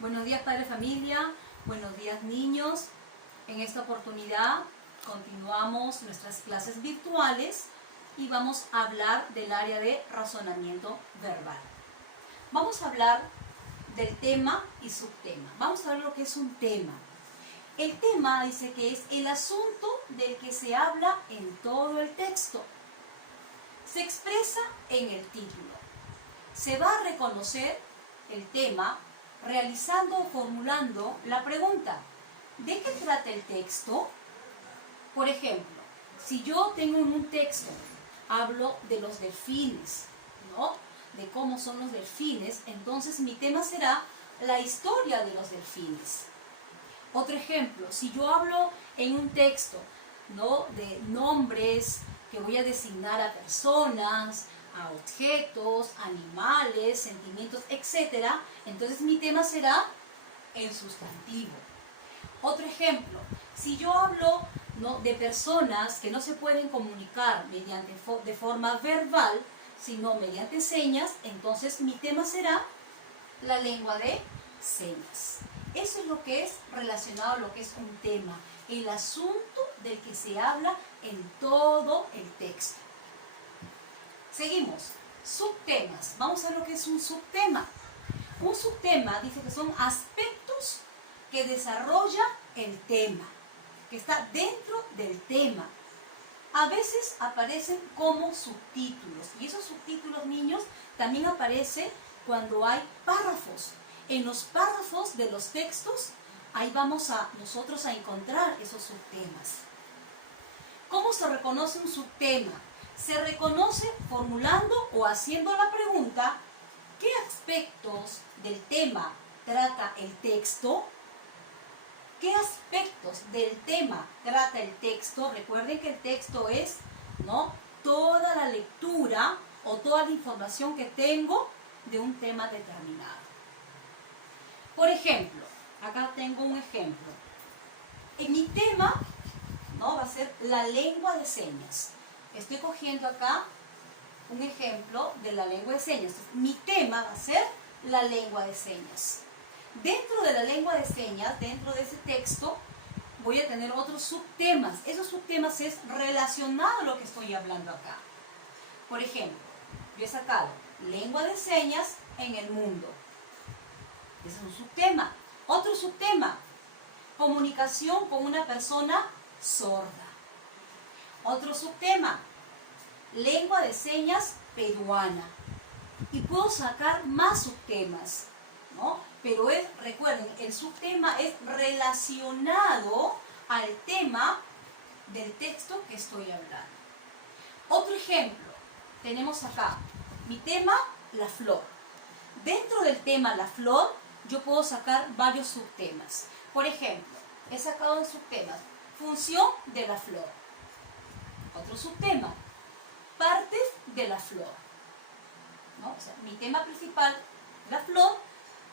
Buenos días, padre familia, buenos días, niños. En esta oportunidad continuamos nuestras clases virtuales y vamos a hablar del área de razonamiento verbal. Vamos a hablar del tema y subtema. Vamos a ver lo que es un tema. El tema dice que es el asunto del que se habla en todo el texto. Se expresa en el título. Se va a reconocer el tema realizando o formulando la pregunta: ¿de qué trata el texto? Por ejemplo, si yo tengo en un texto, hablo de los delfines, ¿no? De cómo son los delfines, entonces mi tema será la historia de los delfines. Otro ejemplo, si yo hablo en un texto, ¿no?, de nombres que voy a designar a personas, a objetos, animales, sentimientos, etc., entonces mi tema será el sustantivo. Otro ejemplo, si yo hablo, ¿no?, de personas que no se pueden comunicar de forma verbal, sino mediante señas, entonces mi tema será la lengua de señas. Eso es lo que es relacionado a lo que es un tema, el asunto del que se habla en todo el texto. Seguimos. Subtemas. Vamos a ver lo que es un subtema. Un subtema dice que son aspectos que desarrolla el tema, que está dentro del tema. A veces aparecen como subtítulos, y esos subtítulos, niños, también aparecen cuando hay párrafos. En los párrafos de los textos, ahí vamos nosotros a encontrar esos subtemas. ¿Cómo se reconoce un subtema? Se reconoce formulando o haciendo la pregunta: ¿qué aspectos del tema trata el texto? ¿Qué aspectos del tema trata el texto? Recuerden que el texto es, ¿no?, toda la lectura o toda la información que tengo de un tema determinado. Por ejemplo, acá tengo un ejemplo. En mi tema, ¿no?, va a ser la lengua de señas. Estoy cogiendo acá un ejemplo de la lengua de señas. Mi tema va a ser la lengua de señas. Dentro de la lengua de señas, dentro de ese texto, voy a tener otros subtemas. Esos subtemas es relacionado a lo que estoy hablando acá. Por ejemplo, yo he sacado lengua de señas en el mundo. Ese es un subtema. Otro subtema: comunicación con una persona sorda. Otro subtema: lengua de señas peruana. Y puedo sacar más subtemas, ¿no? Pero recuerden, el subtema es relacionado al tema del texto que estoy hablando. Otro ejemplo, tenemos acá mi tema, la flor. Dentro del tema la flor, yo puedo sacar varios subtemas. Por ejemplo, he sacado en subtemas: función de la flor. Otro subtema: partes de la flor, ¿no? O sea, mi tema principal, la flor,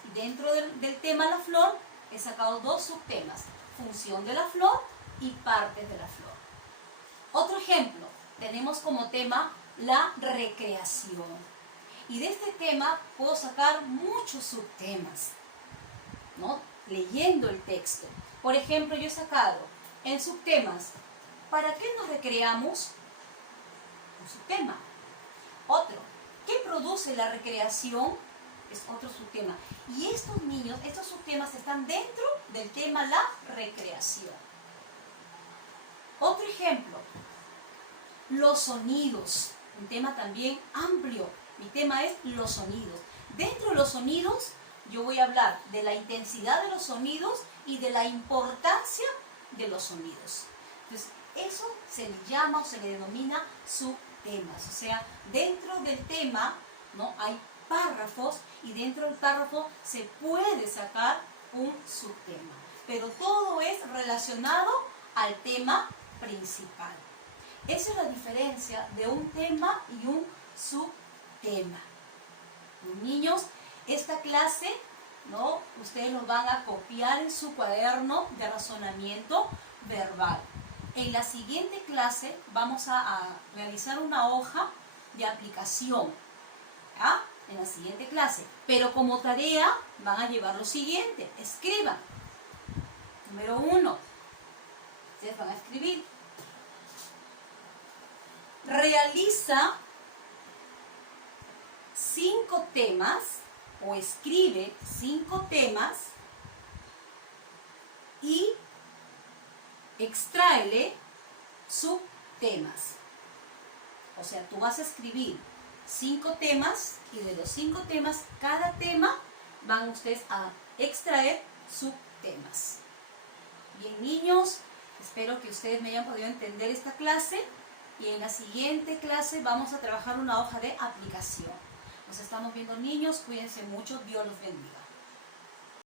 y dentro del tema la flor he sacado dos subtemas: función de la flor y partes de la flor. Otro ejemplo, tenemos como tema la recreación. Y de este tema puedo sacar muchos subtemas, ¿no?, leyendo el texto. Por ejemplo, yo he sacado en subtemas: ¿para qué nos recreamos? Un subtema. Otro: ¿qué produce la recreación? Es otro subtema. Y estos niños, estos subtemas están dentro del tema la recreación. Otro ejemplo: los sonidos. Un tema también amplio. Mi tema es los sonidos. Dentro de los sonidos, yo voy a hablar de la intensidad de los sonidos y de la importancia de los sonidos. Entonces, eso se le llama o se le denomina subtemas. O sea, dentro del tema, ¿no?, hay párrafos, y dentro del párrafo se puede sacar un subtema. Pero todo es relacionado al tema principal. Esa es la diferencia de un tema y un subtema. Niños, esta clase, ¿no?, ustedes lo van a copiar en su cuaderno de razonamiento verbal. En la siguiente clase vamos a realizar una hoja de aplicación, ¿ya? en la siguiente clase. Pero como tarea van a llevar lo siguiente. Escriban. Número 1. Ustedes van a escribir. Realiza 5 temas o escribe 5 temas y extráele subtemas. O sea, tú vas a escribir 5 temas y de los 5 temas, cada tema van ustedes a extraer subtemas. Bien, niños, espero que ustedes me hayan podido entender esta clase y en la siguiente clase vamos a trabajar una hoja de aplicación. Nos estamos viendo, niños, cuídense mucho, Dios los bendiga.